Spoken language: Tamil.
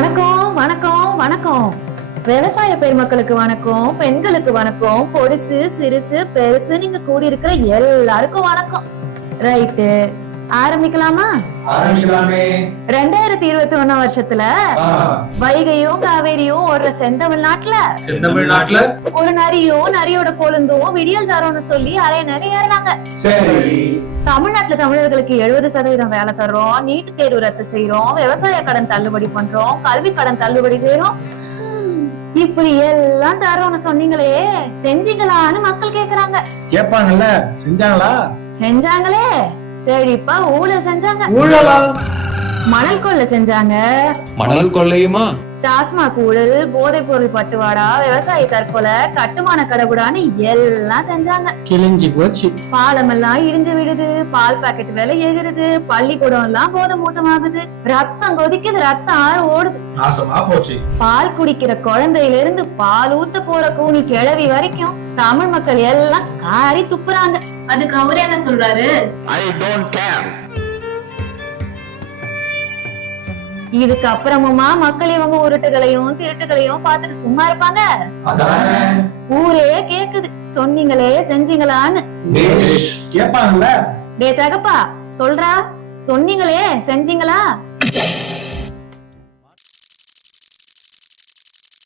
வணக்கம் வணக்கம் வணக்கம். விவசாய பெருமக்களுக்கு வணக்கம், பெண்களுக்கு வணக்கம், பொடிசு சிறுசு பெருசு நீங்க கூடி இருக்கிற எல்லாருக்கும் வணக்கம். ரைட்டு, ஆரம்பிக்கலாமா? ஆரம்பிக்கலாமே. 2021 வருஷத்துல வைகையும் காவேரியும் ஓடுற செந்தமிழ்நாட்டுல ஒரு நரியும் நரியோட கொழுந்தும் விடியல் தரோன்னு சொல்லி அரை நரி ஏறினாங்க. சரி. தமிழ்நாட்டுல தமிழர்களுக்கு 70% வேலை தர்றோம், நீட்டு தேர்வு ரத்து செய்யறோம், விவசாய கடன் தள்ளுபடி பண்றோம், கல்வி கடன் தள்ளுபடி செய்யறோம், இப்படி எல்லாம் தரோன்னு சொன்னீங்களே, செஞ்சீங்களான்னு மக்கள் கேக்குறாங்க. கேட்பாங்கல்ல, செஞ்சாங்களா? செஞ்சாங்களே. செழிப்பா ஊழல் செஞ்சாங்க. ஊழலா? மணல் கொள்ளை செஞ்சாங்க. மணல் கொள்ளையுமா? டாஸ்மாக் ஊழல், போதைப் பொருள் பட்டுவாடா, விவசாய தற்கொலை, கட்டுமான கடவுடான்னு எல்லாம் செஞ்சாங்க. கிழிஞ்சி போச்சு. பாலம் எல்லாம் இடிஞ்சு விடுது, பால் பாக்கெட் விலை ஏறுது, பள்ளிக்கூடம் எல்லாம் போதை மூட்டமாகுது, ரத்தம் கொதிக்குது, ரத்தம் ஆறு ஓடுது. நாசமா போச்சு. பால் குடிக்கிற குழந்தையில இருந்து பால் ஊத்த போற கூனி கிழவி வரைக்கும் தமிழ் மக்கள் எல்லாம் காரி துப்புறாங்க. அதுக்கு அவரு என்ன சொல்றாரு? இதுக்கு அப்புறமுமா மக்கள் இவங்க உருட்டுகளையும் திருட்டுகளையும் பார்த்துட்டு சும்மா இருப்பாங்க? ஊரே கேக்குது, சொன்னீங்களே செஞ்சீங்களான்னு. கேட்பாங்கல்ல. டே தகப்பா, சொல்றா, சொன்னீங்களே செஞ்சீங்களா?